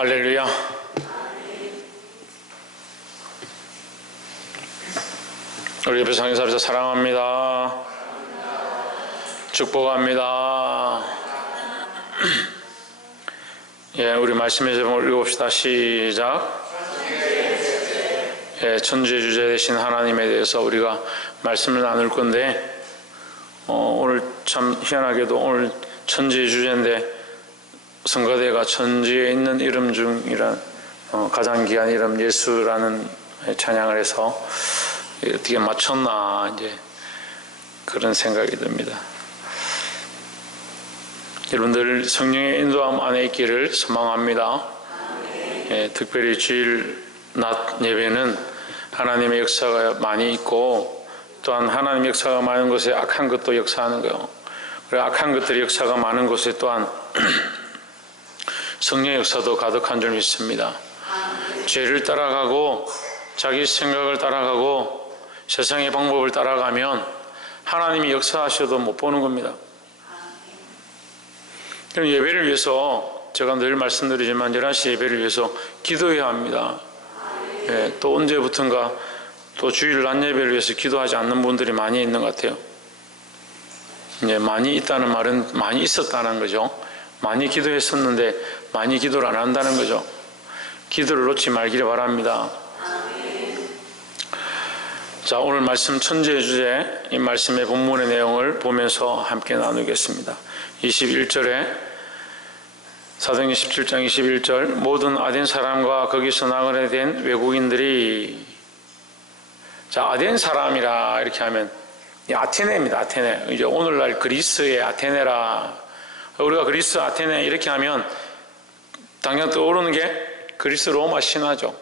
할렐루야. 우리 옆에 상인사람들 사랑합니다. 축복합니다. 예, 우리 말씀의 제목을 읽어봅시다. 시작. 예, 천지의 주제 되신 하나님에 대해서 우리가 말씀을 나눌 건데, 오늘 참 희한하게도 오늘 천지의 주제인데, 성가대가 천지에 있는 이름 중이란 가장 귀한 이름 예수라는 찬양을 해서 어떻게 맞췄나 이제 그런 생각이 듭니다. 여러분들 성령의 인도함 안에 있기를 소망합니다. 예, 특별히 주일 낮 예배는 하나님의 역사가 많이 있고, 또한 하나님의 역사가 많은 곳에 악한 것도 역사하는 거예요. 그리고 악한 것들이 역사가 많은 곳에 또한 성령의 역사도 가득한 줄 믿습니다. 죄를 따라가고 자기 생각을 따라가고 세상의 방법을 따라가면 하나님이 역사하셔도 못 보는 겁니다. 그럼 예배를 위해서 제가 늘 말씀드리지만 11시 예배를 위해서 기도해야 합니다. 예, 또 언제부턴가 또 주일 낮 예배를 위해서 기도하지 않는 분들이 많이 있는 것 같아요. 예, 많이 있다는 말은 많이 있었다는 거죠. 많이 기도했었는데 많이 기도를 안 한다는 거죠. 기도를 놓지 말기를 바랍니다. 자, 오늘 말씀 천지의 주제, 이 말씀의 본문의 내용을 보면서 함께 나누겠습니다. 21절에 사도행전 17장 21절, 모든 아덴 사람과 거기서 나그네 된 외국인들이, 자, 아덴 사람이라 이렇게 하면 아테네입니다. 아테네. 이제 오늘날 그리스의 아테네라. 우리가 그리스 아테네 이렇게 하면 당장 떠오르는 게 그리스 로마 신화죠.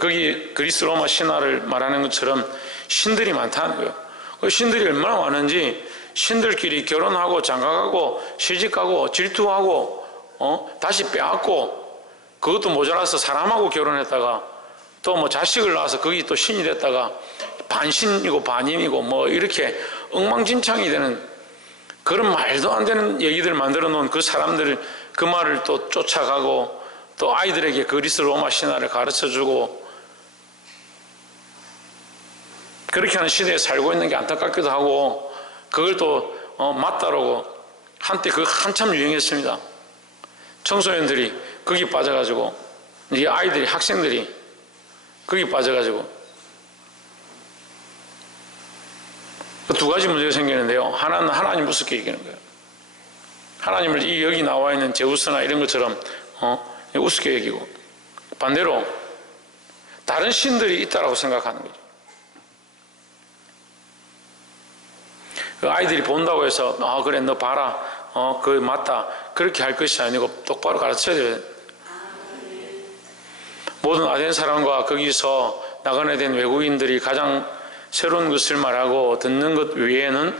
거기 그리스 로마 신화를 말하는 것처럼 신들이 많다는 거예요. 그 신들이 얼마나 많은지 신들끼리 결혼하고 장가가고 시집가고 질투하고 다시 빼앗고, 그것도 모자라서 사람하고 결혼했다가 또 뭐 자식을 낳아서 거기 또 신이 됐다가 반신이고 반인이고 뭐 이렇게 엉망진창이 되는 그런 말도 안 되는 얘기들을 만들어 놓은 그 사람들을, 그 말을 또 쫓아가고 또 아이들에게 그리스 로마 신화를 가르쳐 주고, 그렇게 하는 시대에 살고 있는 게 안타깝기도 하고, 그걸 또 맞다라고 한때 그거 한참 유행했습니다. 청소년들이 거기 빠져가지고, 이 아이들이, 학생들이 거기 빠져가지고 두 가지 문제가 생기는데요. 하나는 하나님 우습게 여기는 거예요. 하나님을 여기 나와 있는 제우스나 이런 것처럼 우습게 여기고, 반대로 다른 신들이 있다라고 생각하는 거죠. 그 아이들이 본다고 해서 그래 너 봐라, 그거 맞다, 그렇게 할 것이 아니고 똑바로 가르쳐야 돼요. 모든 아덴 사람과 거기서 나그네 된 외국인들이 가장 새로운 것을 말하고 듣는 것 외에는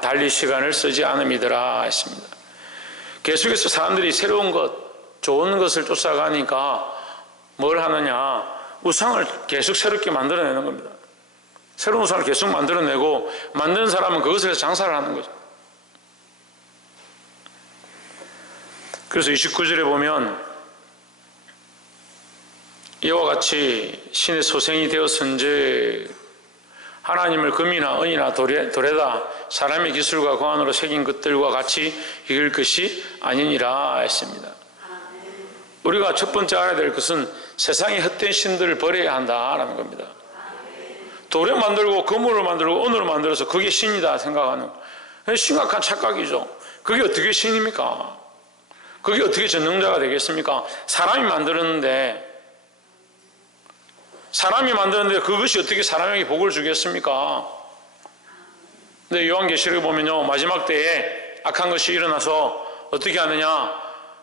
달리 시간을 쓰지 않음이더라 했습니다. 계속해서 사람들이 새로운 것, 좋은 것을 쫓아가니까 뭘 하느냐, 우상을 계속 새롭게 만들어내는 겁니다. 새로운 우상을 계속 만들어내고, 만드는 사람은 그것을 해서 장사를 하는 거죠. 그래서 29절에 보면 이와 같이 신의 소생이 되었은즉 하나님을 금이나 은이나 돌에다 사람의 기술과 고안으로 새긴 것들과 같이 이길 것이 아니니라 했습니다. 우리가 첫 번째 알아야 될 것은 세상의 헛된 신들을 버려야 한다라는 겁니다. 돌에 만들고 금으로 만들고 은으로 만들어서 그게 신이다 생각하는, 심각한 착각이죠. 그게 어떻게 신입니까? 그게 어떻게 전능자가 되겠습니까? 사람이 만들었는데 그것이 어떻게 사람에게 복을 주겠습니까? 근데 요한계시록에 보면요, 마지막 때에 악한 것이 일어나서 어떻게 하느냐,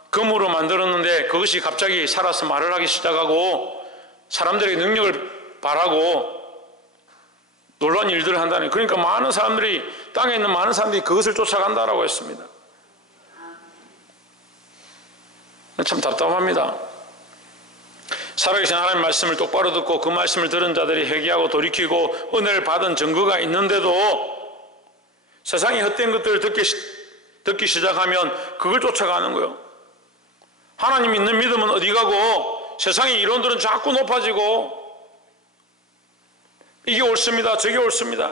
금으로 만들었는데 그것이 갑자기 살아서 말을 하기 시작하고 사람들에게 능력을 발하고 놀라운 일들을 한다는, 그러니까 많은 사람들이, 땅에 있는 많은 사람들이 그것을 쫓아간다라고 했습니다. 참 답답합니다. 살아계신 하나님의 말씀을 똑바로 듣고 그 말씀을 들은 자들이 회개하고 돌이키고 은혜를 받은 증거가 있는데도 세상의 헛된 것들을 듣기 시작하면 그걸 쫓아가는 거예요. 하나님 믿는 믿음은 어디 가고 세상의 이론들은 자꾸 높아지고 이게 옳습니다. 저게 옳습니다.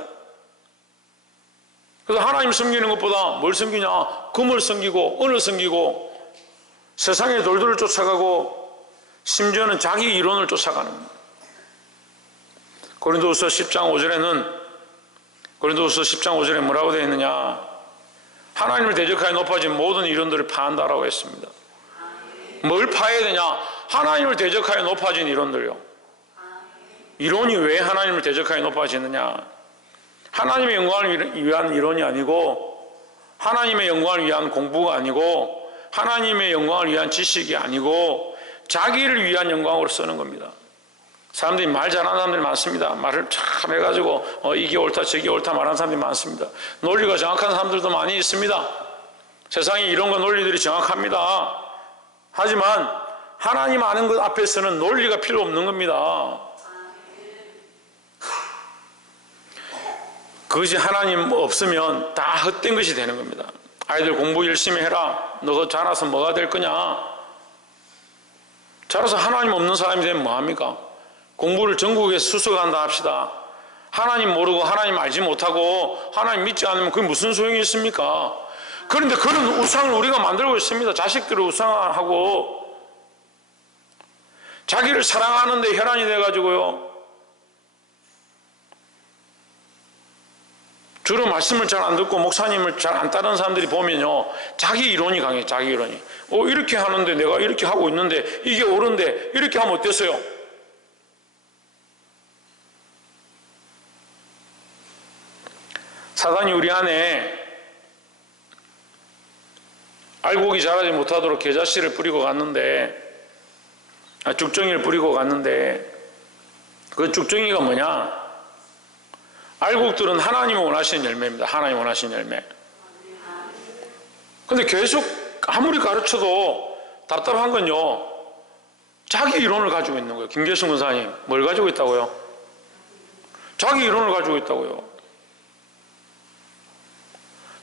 그래서 하나님 섬기는 것보다 뭘 섬기냐? 금을 섬기고 은을 섬기고 세상의 돌들을 쫓아가고 심지어는 자기 이론을 쫓아가는 겁니다. 고린도후서 10장 5절에 뭐라고 되어 있느냐? 하나님을 대적하여 높아진 모든 이론들을 파한다라고 했습니다. 뭘 파해야 되냐? 하나님을 대적하여 높아진 이론들요. 이론이 왜 하나님을 대적하여 높아지느냐? 하나님의 영광을 위한 이론이 아니고 하나님의 영광을 위한 공부가 아니고 하나님의 영광을 위한 지식이 아니고 자기를 위한 영광으로 쓰는 겁니다. 사람들이 말 잘하는 사람들이 많습니다. 말을 참 해가지고 이게 옳다 저게 옳다 말하는 사람들이 많습니다. 논리가 정확한 사람들도 많이 있습니다. 세상에 이론과 논리들이 정확합니다. 하지만 하나님 아는 것 앞에서는 논리가 필요 없는 겁니다. 그것이 하나님 없으면 다 헛된 것이 되는 겁니다. 아이들 공부 열심히 해라. 너 자라서 뭐가 될 거냐? 자라서 하나님 없는 사람이 되면 뭐합니까? 공부를 전국에서 수석한다 합시다. 하나님 모르고 하나님 알지 못하고 하나님 믿지 않으면 그게 무슨 소용이 있습니까? 그런데 그런 우상을 우리가 만들고 있습니다. 자식들을 우상화하고 자기를 사랑하는데 혈안이 돼가지고요. 주로 말씀을 잘 안 듣고 목사님을 잘 안 따르는 사람들이 보면요. 자기 이론이 강해요. 자기 이론이. 이렇게 하는데 내가 이렇게 하고 있는데 이게 옳은데 이렇게 하면 어땠어요? 사단이 우리 안에 알곡이 자라지 못하도록 겨자씨를 뿌리고 갔는데 죽정이를 뿌리고 갔는데 그 죽정이가 뭐냐? 알곡들은 하나님이 원하시는 열매입니다. 하나님 원하시는 열매. 근데 계속 아무리 가르쳐도 답답한 건요. 자기 이론을 가지고 있는 거예요. 김계승 권사님 뭘 가지고 있다고요? 자기 이론을 가지고 있다고요.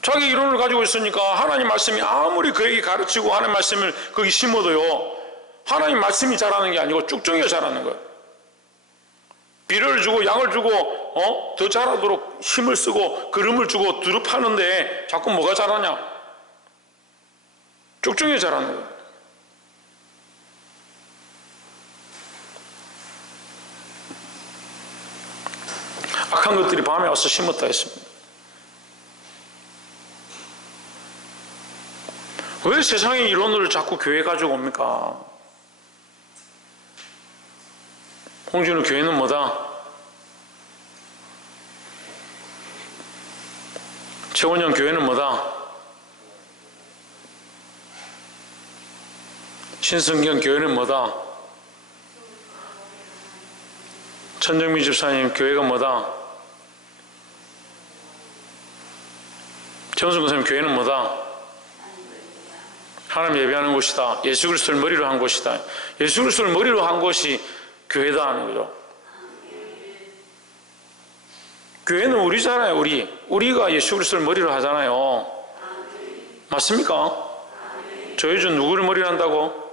자기 이론을 가지고 있으니까 하나님 말씀이 아무리 그에게 가르치고 하나님 말씀을 거기 심어도요. 하나님 말씀이 자라는 게 아니고 쭉정이가 자라는 거예요. 비를 주고 양을 주고 더 자라도록 힘을 쓰고 그름을 주고 두릅하는데 자꾸 뭐가 자라냐? 쭉정이가 자라는 거예요. 악한 것들이 밤에 와서 심었다 했습니다. 왜 세상의 이론을 자꾸 교회 가지고 옵니까? 홍준호 교회는 뭐다? 최원영 교회는 뭐다? 신성경 교회는 뭐다? 천정미 집사님 교회가 뭐다? 최원순 권사님 교회는 뭐다? 하나님 예배하는 곳이다. 예수 그리스도를 머리로 한 곳이다. 예수 그리스도를 머리로 한 곳이 교회다 하는 거죠. 교회는 우리잖아요. 우리가 예수 그리스도를 머리로 하잖아요. 맞습니까? 저희 중 누구를 머리로 한다고?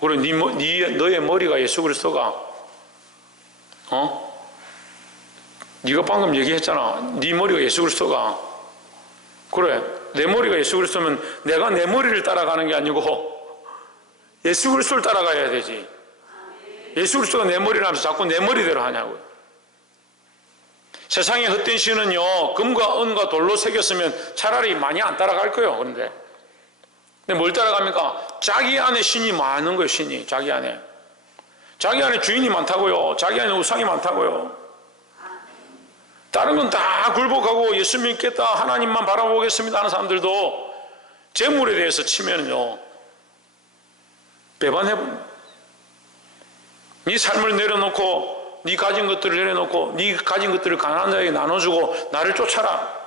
그래, 너의 머리가 예수 그리스도가 네가 방금 얘기했잖아. 네 머리가 예수 그리스도가. 그래, 내 머리가 예수 그리스도면 내가 내 머리를 따라가는 게 아니고 예수 그리스도를 따라가야 되지. 예수 그리스도가 내 머리를 하면서 자꾸 내 머리대로 하냐고요. 세상의 헛된 신은요, 금과 은과 돌로 새겼으면 차라리 많이 안 따라갈 거예요. 근데 뭘 따라갑니까? 자기 안에 신이 많은 거예요. 신이 자기 안에 주인이 많다고요. 자기 안에 우상이 많다고요. 다른 건 다 굴복하고 예수 믿겠다, 하나님만 바라보겠습니다 하는 사람들도 재물에 대해서 치면요 배반해버립니다. 네 삶을 내려놓고 네 가진 것들을 내려놓고 네 가진 것들을 가난한 자에게 나눠주고 나를 쫓아라.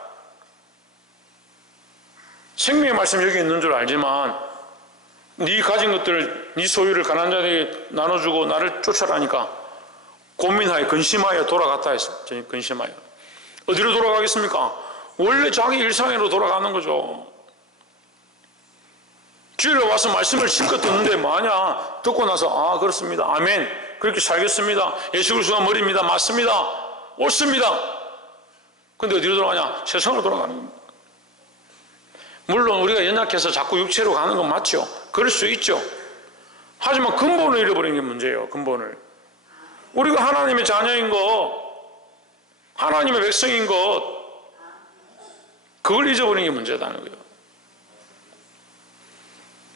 생명의 말씀이 여기 있는 줄 알지만 네 가진 것들을 네 소유를 가난한 자에게 나눠주고 나를 쫓아라니까 고민하여 근심하여 돌아갔다 했어요. 근심하여 어디로 돌아가겠습니까? 원래 자기 일상으로 돌아가는 거죠. 주일에 와서 말씀을 실컷 듣는데 뭐하냐? 듣고 나서 아 그렇습니다. 아멘. 그렇게 살겠습니다. 예수 그리스도가 머리입니다. 맞습니다. 옳습니다. 근데 어디로 돌아가냐? 세상으로 돌아가는 겁니다. 물론 우리가 연약해서 자꾸 육체로 가는 건 맞죠. 그럴 수 있죠. 하지만 근본을 잃어버리는 게 문제예요. 근본을. 우리가 하나님의 자녀인 것, 하나님의 백성인 것, 그걸 잊어버리는 게 문제다는 거예요.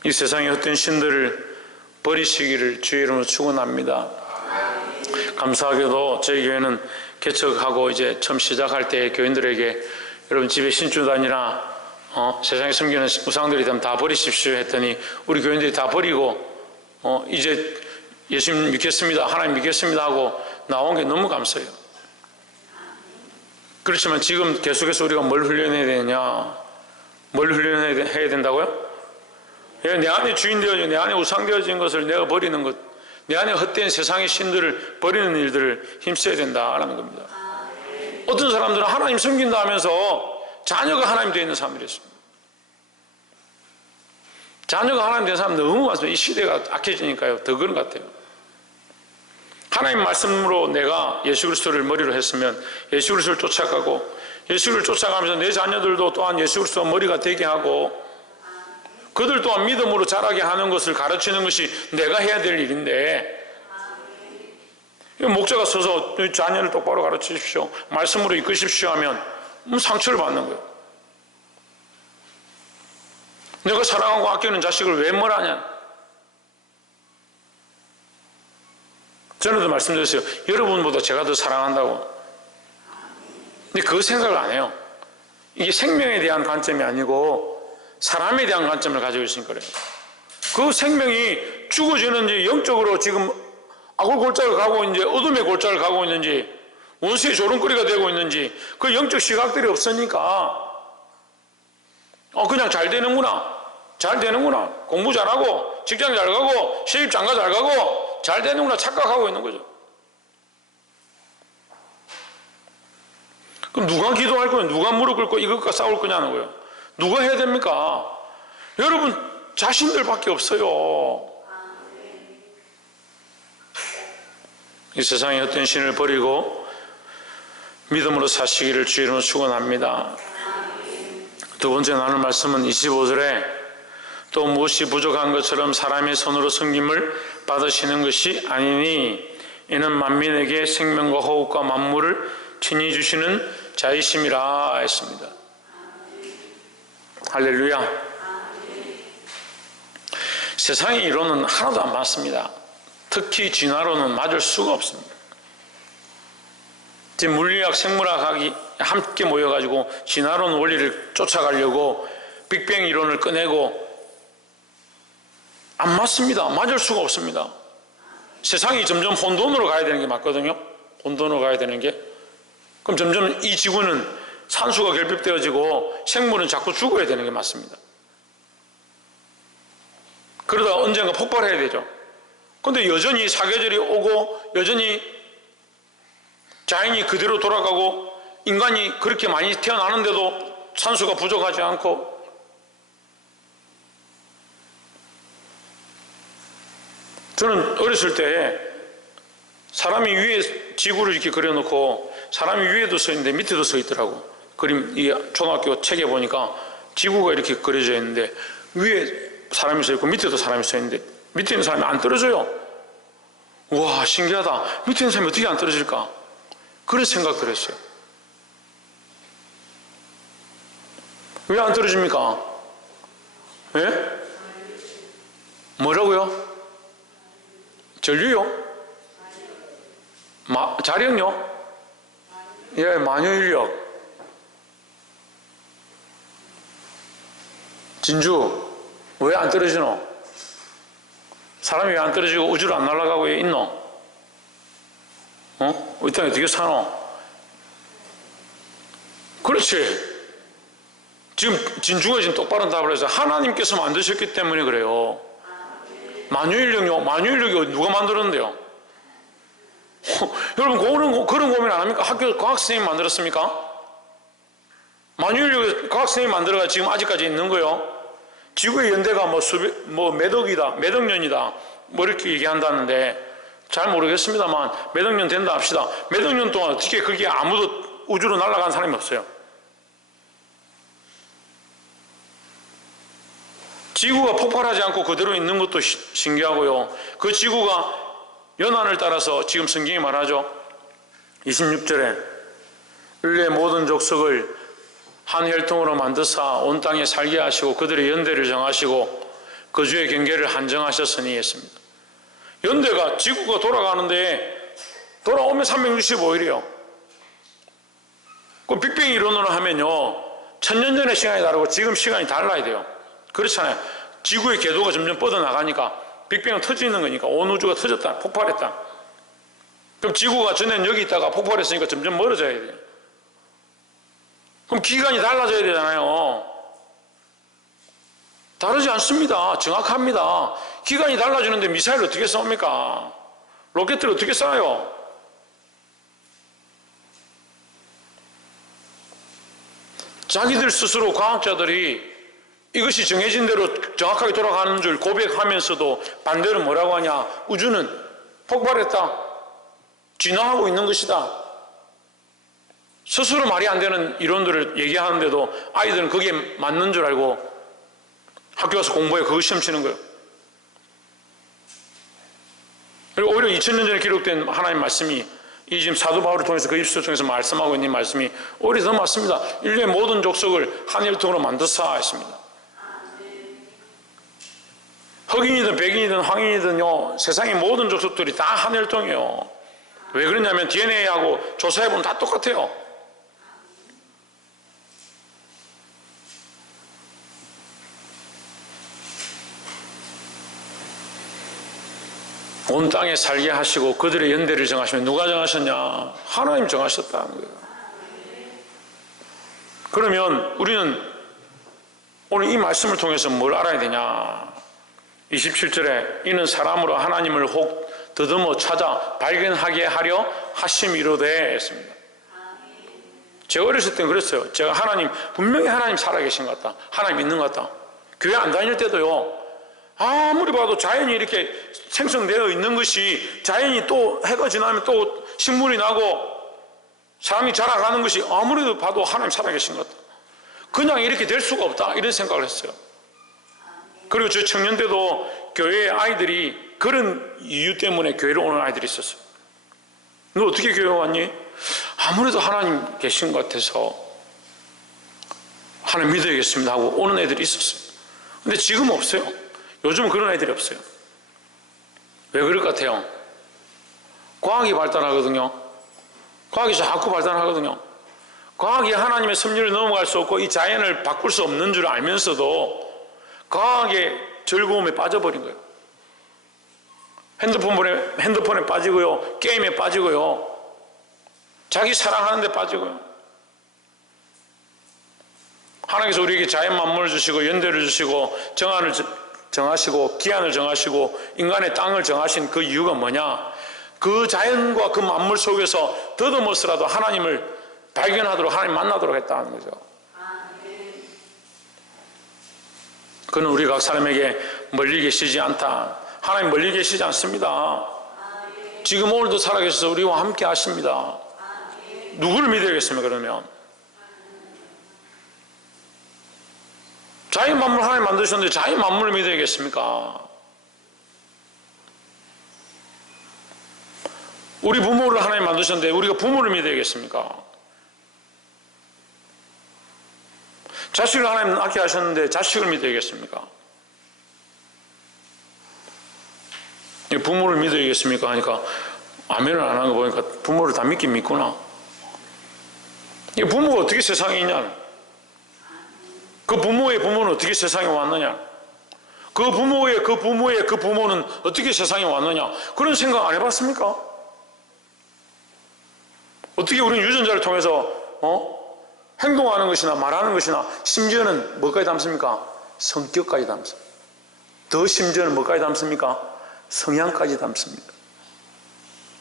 이 세상의 헛된 신들을 버리시기를 주의 이름으로 축원합니다. 감사하게도 저희 교회는 개척하고 이제 처음 시작할 때 교인들에게 여러분 집에 신주단이나 세상에 숨기는 우상들이 되면 다 버리십시오 했더니 우리 교인들이 다 버리고 이제 예수님 믿겠습니다, 하나님 믿겠습니다 하고 나온 게 너무 감사해요. 그렇지만 지금 계속해서 우리가 뭘 훈련해야 되느냐? 뭘 훈련해야 된다고요? 내 안에 주인 되어진, 내 안에 우상 되어진 것을 내가 버리는 것, 내 안에 헛된 세상의 신들을 버리는 일들을 힘써야 된다라는 겁니다. 어떤 사람들은 하나님 섬긴다 하면서 자녀가 하나님 되어 있는 사람들이 있습니다. 자녀가 하나님 된 사람 너무 많습니다. 이 시대가 악해지니까요. 더 그런 것 같아요. 하나님 말씀으로 내가 예수 그리스도를 머리로 했으면 예수 그리스도를 쫓아가고 예수를 쫓아가면서 내 자녀들도 또한 예수 그리스도가 머리가 되게 하고 그들 또한 믿음으로 자라게 하는 것을 가르치는 것이 내가 해야 될 일인데 목자가 서서 자녀를 똑바로 가르치십시오, 말씀으로 이끄십시오 하면 상처를 받는 거예요. 내가 사랑하고 아끼는 자식을 왜 뭐라냐? 전에도 말씀드렸어요. 여러분보다 제가 더 사랑한다고. 근데 그 생각을 안 해요. 이게 생명에 대한 관점이 아니고 사람에 대한 관점을 가지고 있으니까 그래요. 그 생명이 죽어지는지 영적으로 지금 악을 골짜기를 가고 있는지 어둠의 골짜기를 가고 있는지 원수의 조롱거리가 되고 있는지 그 영적 시각들이 없으니까 그냥 잘 되는구나, 잘 되는구나, 공부 잘하고 직장 잘 가고 시집 장가 잘 가고 잘 되는구나 착각하고 있는 거죠. 그럼 누가 기도할 거예요? 누가 무릎 꿇고 이것과 싸울 거냐는 거예요. 누가 해야 됩니까? 여러분 자신들밖에 없어요. 이 세상의 헛된 신을 버리고 믿음으로 사시기를 주의 이름으로 축원합니다. 두 번째 나눌 말씀은 25절에 또 무엇이 부족한 것처럼 사람의 손으로 섬김을 받으시는 것이 아니니 이는 만민에게 생명과 호흡과 만물을 친히 주시는 자이심이라 했습니다. 할렐루야. 세상의 이론은 하나도 안 맞습니다. 특히 진화론은 맞을 수가 없습니다. 지금 물리학, 생물학이 함께 모여가지고 진화론 원리를 쫓아가려고 빅뱅 이론을 꺼내고 안 맞습니다. 맞을 수가 없습니다. 세상이 점점 혼돈으로 가야 되는 게 맞거든요. 혼돈으로 가야 되는 게. 그럼 점점 이 지구는 산수가 결핍되어지고 생물은 자꾸 죽어야 되는 게 맞습니다. 그러다가 언젠가 폭발해야 되죠. 그런데 여전히 사계절이 오고 여전히 자연이 그대로 돌아가고 인간이 그렇게 많이 태어나는데도 산수가 부족하지 않고 저는 어렸을 때 사람이 위에 지구를 이렇게 그려놓고 사람이 위에도 서 있는데 밑에도 서 있더라고. 그림, 이 초등학교 책에 보니까 지구가 이렇게 그려져 있는데 위에 사람이 서 있고 밑에도 사람이 서 있는데 밑에 있는 사람이 안 떨어져요. 와, 신기하다. 밑에 있는 사람이 어떻게 안 떨어질까? 그런 생각 들었어요. 왜 안 떨어집니까? 예? 뭐라고요? 전류요? 자력요? 예, 만유인력. 진주 왜 안 떨어지노? 사람이 왜 안 떨어지고 우주로 안 날아가고 왜 있노? 이 땅에 어떻게 사노? 그렇지. 지금 진주가 지금 똑바른 답을 해서 하나님께서 만드셨기 때문에 그래요. 만유인력요? 만유인력이 누가 만들었는데요? 여러분 그런 고민 안 합니까? 학교 과학선생님 만들었습니까? 만유인력을 과학선생님이 만들어가 지금 아직까지 있는 거요. 지구의 연대가 몇 억이다, 몇 억 년이다, 뭐 이렇게 얘기한다는데 잘 모르겠습니다만 몇 억 년 된다 합시다. 몇 억 년 동안 어떻게 거기에 아무도 우주로 날아간 사람이 없어요. 지구가 폭발하지 않고 그대로 있는 것도 신기하고요. 그 지구가 연한을 따라서 지금 성경이 말하죠. 26절에 인류의 모든 족속을 한 혈통으로 만드사 온 땅에 살게 하시고 그들의 연대를 정하시고 그 주의 경계를 한정하셨으니 했습니다. 연대가 지구가 돌아가는데 돌아오면 365일이요. 그 빅뱅 이론으로 하면요, 1000년 전의 시간이 다르고 지금 시간이 달라야 돼요. 그렇잖아요. 지구의 궤도가 점점 뻗어나가니까 빅뱅은 터지는 거니까 온 우주가 터졌다, 폭발했다. 그럼 지구가 전에는 여기 있다가 폭발했으니까 점점 멀어져야 돼요. 그럼 기간이 달라져야 되잖아요. 다르지 않습니다. 정확합니다. 기간이 달라지는데 미사일 어떻게 쏩니까? 로켓을 어떻게 쏴요? 자기들 스스로 과학자들이 이것이 정해진 대로 정확하게 돌아가는 줄 고백하면서도 반대로 뭐라고 하냐? 우주는 폭발했다, 진화하고 있는 것이다. 스스로 말이 안 되는 이론들을 얘기하는데도 아이들은 그게 맞는 줄 알고 학교 가서 공부해 그거 시험 치는 거예요. 그리고 오히려 2000년 전에 기록된 하나님 말씀이 이 지금 사도 바울을 통해서 그 입수 통해서 말씀하고 있는 말씀이 오히려 더 맞습니다. 인류의 모든 족속을 한 혈통으로 만드사 했습니다. 흑인이든 백인이든 황인이든요, 세상의 모든 족속들이 다 한 혈통이에요. 왜 그러냐면 DNA하고 조사해보면 다 똑같아요. 온 땅에 살게 하시고 그들의 연대를 정하시면 누가 정하셨냐? 하나님 정하셨다는 거예요. 그러면 우리는 오늘 이 말씀을 통해서 뭘 알아야 되냐? 27절에 이는 사람으로 하나님을 혹 더듬어 찾아 발견하게 하려 하심이로되 했습니다. 제가 어렸을 땐 그랬어요. 제가 분명히 하나님 살아계신 것 같다, 하나님 있는 것 같다. 교회 안 다닐 때도요, 아무리 봐도 자연이 이렇게 생성되어 있는 것이, 자연이 또 해가 지나면 또 식물이 나고 사람이 자라가는 것이 아무리 봐도 하나님 살아계신 것 같다, 그냥 이렇게 될 수가 없다, 이런 생각을 했어요. 그리고 저 청년 때도 교회에 아이들이 그런 이유 때문에 교회를 오는 아이들이 있었어요. 너 어떻게 교회 왔니? 아무래도 하나님 계신 것 같아서 하나님 믿어야겠습니다 하고 오는 애들이 있었어요. 근데 지금은 없어요. 요즘은 그런 애들이 없어요. 왜 그럴 것 같아요? 과학이 발달하거든요. 과학이 자꾸 발달하거든요. 과학이 하나님의 섭리를 넘어갈 수 없고 이 자연을 바꿀 수 없는 줄 알면서도 과학의 즐거움에 빠져버린 거예요. 핸드폰에 빠지고요, 게임에 빠지고요, 자기 사랑하는 데 빠지고요. 하나님께서 우리에게 자연 만물을 주시고 연대를 주시고 정한을 정하시고 기한을 정하시고 인간의 땅을 정하신 그 이유가 뭐냐? 그 자연과 그 만물 속에서 더듬어서라도 하나님을 발견하도록, 하나님 만나도록 했다는 거죠. 그는 우리 각 사람에게 멀리 계시지 않다. 하나님 멀리 계시지 않습니다. 지금 오늘도 살아계셔서 우리와 함께 하십니다. 누구를 믿어야겠습니까? 그러면 자연 만물 하나님 만드셨는데 자연 만물을 믿어야겠습니까? 우리 부모를 하나님 만드셨는데 우리가 부모를 믿어야겠습니까? 자식을 하나님 낳게 하셨는데 자식을 믿어야겠습니까? 부모를 믿어야겠습니까? 하니까 아멘을 안 하는 거 보니까 부모를 다 믿긴 믿구나. 부모가 어떻게 세상에 있냐? 그 부모의 부모는 어떻게 세상에 왔느냐? 그 부모의 그 부모의 그 부모는 어떻게 세상에 왔느냐? 그런 생각 안 해봤습니까? 어떻게 우리는 유전자를 통해서 행동하는 것이나 말하는 것이나 심지어는 뭐까지 담습니까? 성격까지 담습니다. 더 심지어는 뭐까지 담습니까? 성향까지 담습니다.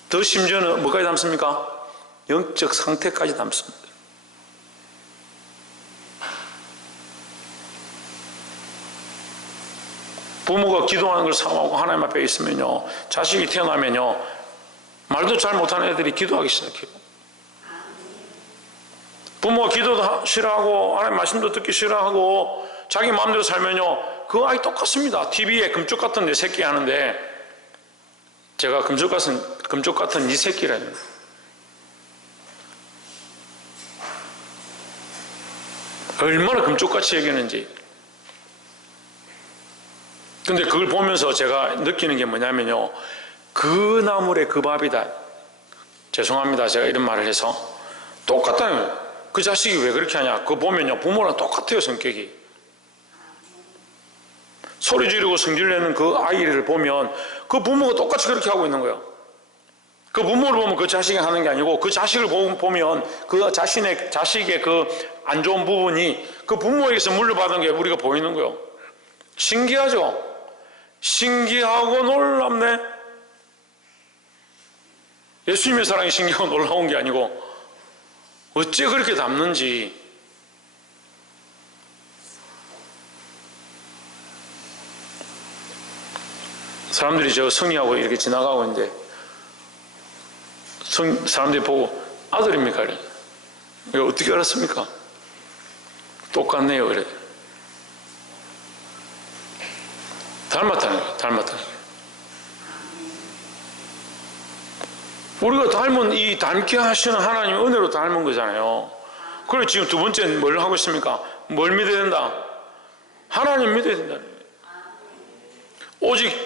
더 심지어는 뭐까지 담습니까? 영적 상태까지 담습니다. 부모가 기도하는 걸 사모하고 하나님 앞에 있으면요, 자식이 태어나면요, 말도 잘 못하는 애들이 기도하기 시작해요. 부모가 기도도 싫어하고 하나님 말씀도 듣기 싫어하고 자기 마음대로 살면요, 그 아이 똑같습니다. TV에 금쪽 같은 내 새끼 하는데 제가 금쪽 같은 네 새끼라는, 얼마나 금쪽같이 여기는지. 근데 그걸 보면서 제가 느끼는 게 뭐냐면요, 그 나물의 그 밥이다. 죄송합니다, 제가 이런 말을 해서. 똑같다는, 그 자식이 왜 그렇게 하냐, 그거 보면요, 부모랑 똑같아요, 성격이. 소리 지르고 성질 내는 그 아이를 보면 그 부모가 똑같이 그렇게 하고 있는 거예요. 그 부모를 보면 그 자식이 하는 게 아니고, 그 자식을 보면 그 자식의 그 안 좋은 부분이 그 부모에게서 물려받은 게 우리가 보이는 거예요. 신기하죠? 신기하고 놀랍네. 예수님의 사랑이 신기하고 놀라운 게 아니고 어째 그렇게 닮는지. 사람들이 저 성리하고 이렇게 지나가고 있는데 사람들이 보고 아들입니까? 이래. 이거 어떻게 알았습니까? 똑같네요. 그래. 닮았다는 거예요. 닮았다는 거예요. 우리가 닮은, 이 닮게 하시는 하나님의 은혜로 닮은 거잖아요. 그래, 지금 두 번째 뭘 하고 있습니까? 뭘 믿어야 된다? 하나님 믿어야 된다는 거예요. 오직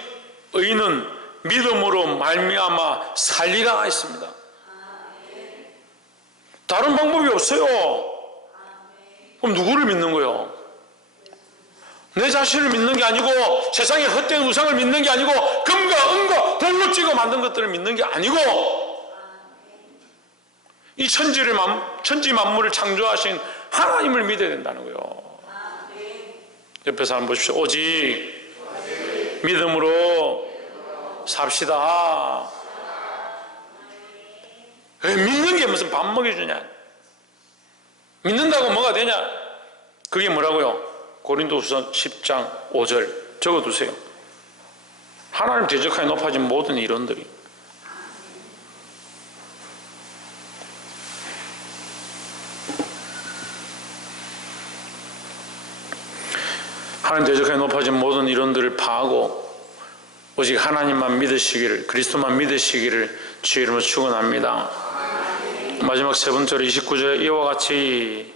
의인은 믿음으로 말미암아 살리라 했습니다. 다른 방법이 없어요. 그럼 누구를 믿는 거예요? 내 자신을 믿는 게 아니고, 세상의 헛된 우상을 믿는 게 아니고, 금과 은과 돌로 찍어 만든 것들을 믿는 게 아니고, 이 천지 만물을 창조하신 하나님을 믿어야 된다는 거예요. 옆에 사람 보십시오. 오직 믿음으로 삽시다. 믿는 게 무슨 밥 먹여주냐? 믿는다고 뭐가 되냐? 그게 뭐라고요? 고린도후서 10장 5절 적어두세요. 하나님 대적하여 높아진 모든 이론들이. 하나님 대적하여 높아진 모든 이론들을 파하고 오직 하나님만 믿으시기를, 그리스도만 믿으시기를 주의 이름으로 축원합니다. 마지막 세 번째로 29절에 이와 같이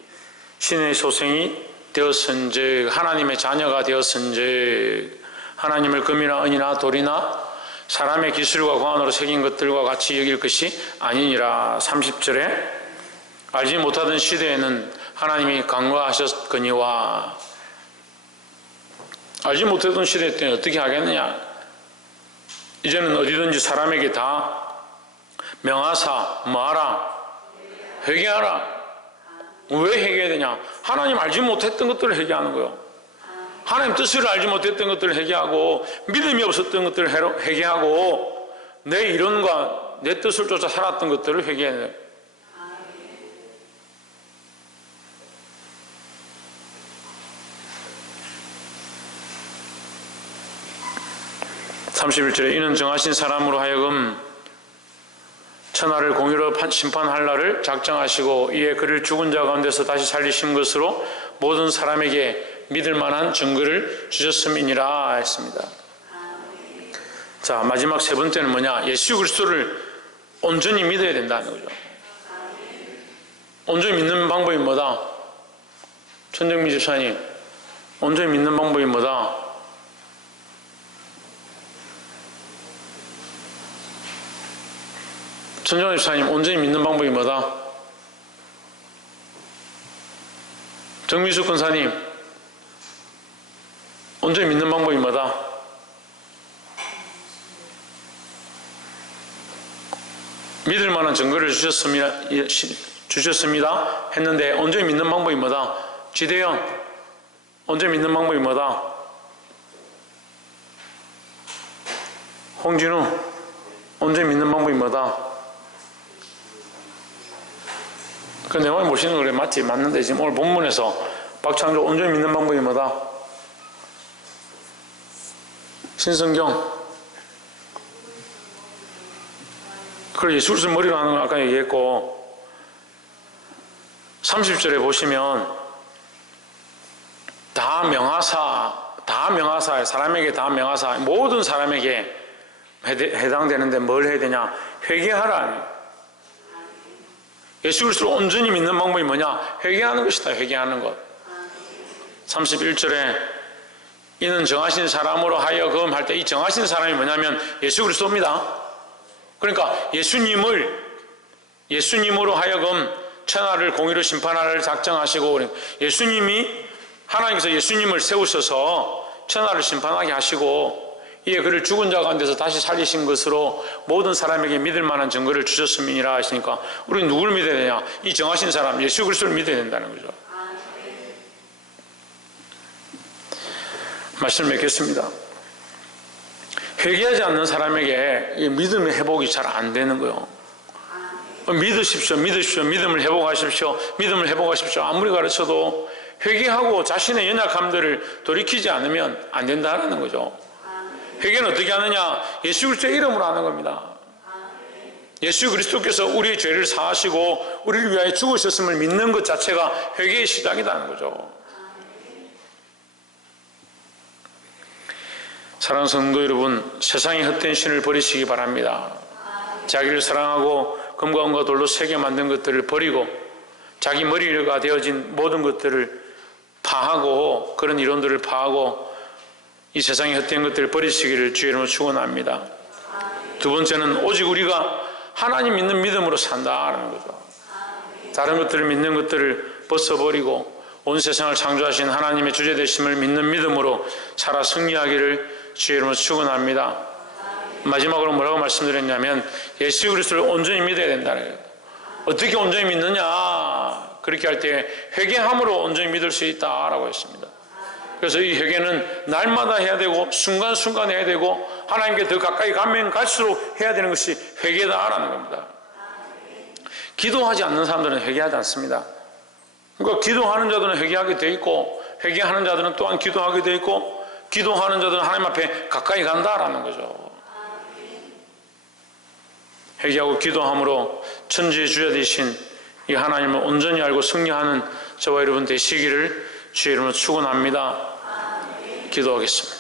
신의 소생이 되었은즉, 하나님의 자녀가 되었은즉, 하나님을 금이나 은이나 돌이나 사람의 기술과 고안으로 새긴 것들과 같이 여길 것이 아니니라. 30절에 알지 못하던 시대에는 하나님이 강구하셨거니와. 알지 못하던 시대 때는 어떻게 하겠느냐? 이제는 어디든지 사람에게 다 명하사 뭐하라? 회개하라. 왜 회개해야 되냐? 하나님 알지 못했던 것들을 회개하는 거예요. 하나님 뜻을 알지 못했던 것들을 회개하고, 믿음이 없었던 것들을 회개하고, 내 이론과 내 뜻을 쫓아 살았던 것들을 회개해야 돼요. (31절에) 이는 정하신 사람으로 하여금 천하를 공의로 심판할 날을 작정하시고, 이에 그를 죽은 자 가운데서 다시 살리신 것으로 모든 사람에게 믿을 만한 증거를 주셨음이니라 했습니다. 자, 마지막 세 번째는 뭐냐? 예수 그리스도를 온전히 믿어야 된다는 거죠. 온전히 믿는 방법이 뭐다? 천정미 집사님, 온전히 믿는 방법이 뭐다? 천정미 집사님, 온전히 믿는 방법이 뭐다? 정미숙 권사님, 온전히 믿는 방법이 뭐다? 믿을 만한 증거를 주셨습니다 했는데, 온전히 믿는 방법이 뭐다? 지대현, 온전히 믿는 방법이 뭐다? 홍진우, 온전히 믿는 방법이 뭐다? 그 내 말 모시는 거 그래, 맞지? 맞는데 지금 오늘 본문에서 박창조 온전히 믿는 방법이 뭐다? 신성경. 그걸 예수 그리스도 머리로 하는 걸 아까 얘기했고, 30절에 보시면 다 명하사, 사람에게 다 명하사, 모든 사람에게 해당되는데 뭘 해야 되냐? 회개하라. 예수 그리스도를 온전히 믿는 방법이 뭐냐? 회개하는 것이다. 회개하는 것. 31절에 이는 정하신 사람으로 하여금 할 때 이 정하신 사람이 뭐냐면 예수 그리스도입니다. 그러니까 예수님으로 하여금 천하를 공의로 심판하를 작정하시고, 하나님께서 예수님을 세우셔서 천하를 심판하게 하시고, 이에 그를 죽은 자 가운데서 다시 살리신 것으로 모든 사람에게 믿을 만한 증거를 주셨음이니라 하시니까, 우리는 누구를 믿어야 되냐? 이 정하신 사람 예수 그리스도를 믿어야 된다는 거죠. 말씀을 맺겠습니다. 회개하지 않는 사람에게 믿음의 회복이 잘 안 되는 거예요. 믿으십시오. 믿음을 회복하십시오. 믿음을 회복하십시오. 아무리 가르쳐도 회개하고 자신의 연약함들을 돌이키지 않으면 안 된다는 거죠. 회개는 어떻게 하느냐? 예수 그리스도의 이름으로 하는 겁니다. 예수 그리스도께서 우리의 죄를 사하시고 우리를 위하여 죽으셨음을 믿는 것 자체가 회개의 시작이라는 거죠. 사랑하는 성도 여러분, 세상의 헛된 신을 버리시기 바랍니다. 자기를 사랑하고 금과 은과 돌로 새겨 만든 것들을 버리고 자기 머리가 되어진 모든 것들을 파하고, 그런 이론들을 파하고 이 세상의 헛된 것들을 버리시기를 주의 이름으로 축원합니다. 두 번째는 오직 우리가 하나님 믿는 믿음으로 산다라는 거죠. 다른 것들을 믿는 것들을 벗어버리고 온 세상을 창조하신 하나님의 주제 되심을 믿는 믿음으로 살아 승리하기를 주의 이름으로 축원합니다. 마지막으로 뭐라고 말씀드렸냐면 예수 그리스도를 온전히 믿어야 된다는 거예요. 어떻게 온전히 믿느냐? 그렇게 할 때 회개함으로 온전히 믿을 수 있다라고 했습니다. 그래서 이 회개는 날마다 해야 되고 순간순간 해야 되고 하나님께 더 가까이 가면 갈수록 해야 되는 것이 회개다라는 겁니다. 기도하지 않는 사람들은 회개하지 않습니다. 그러니까 기도하는 자들은 회개하게 돼 있고 회개하는 자들은 또한 기도하게 돼 있고 기도하는 자들은 하나님 앞에 가까이 간다라는 거죠. 회개하고 기도함으로 천지의 주자 되신 이 하나님을 온전히 알고 승리하는 저와 여러분 되시기를 주의 이름으로 축원합니다. 기도하겠습니다.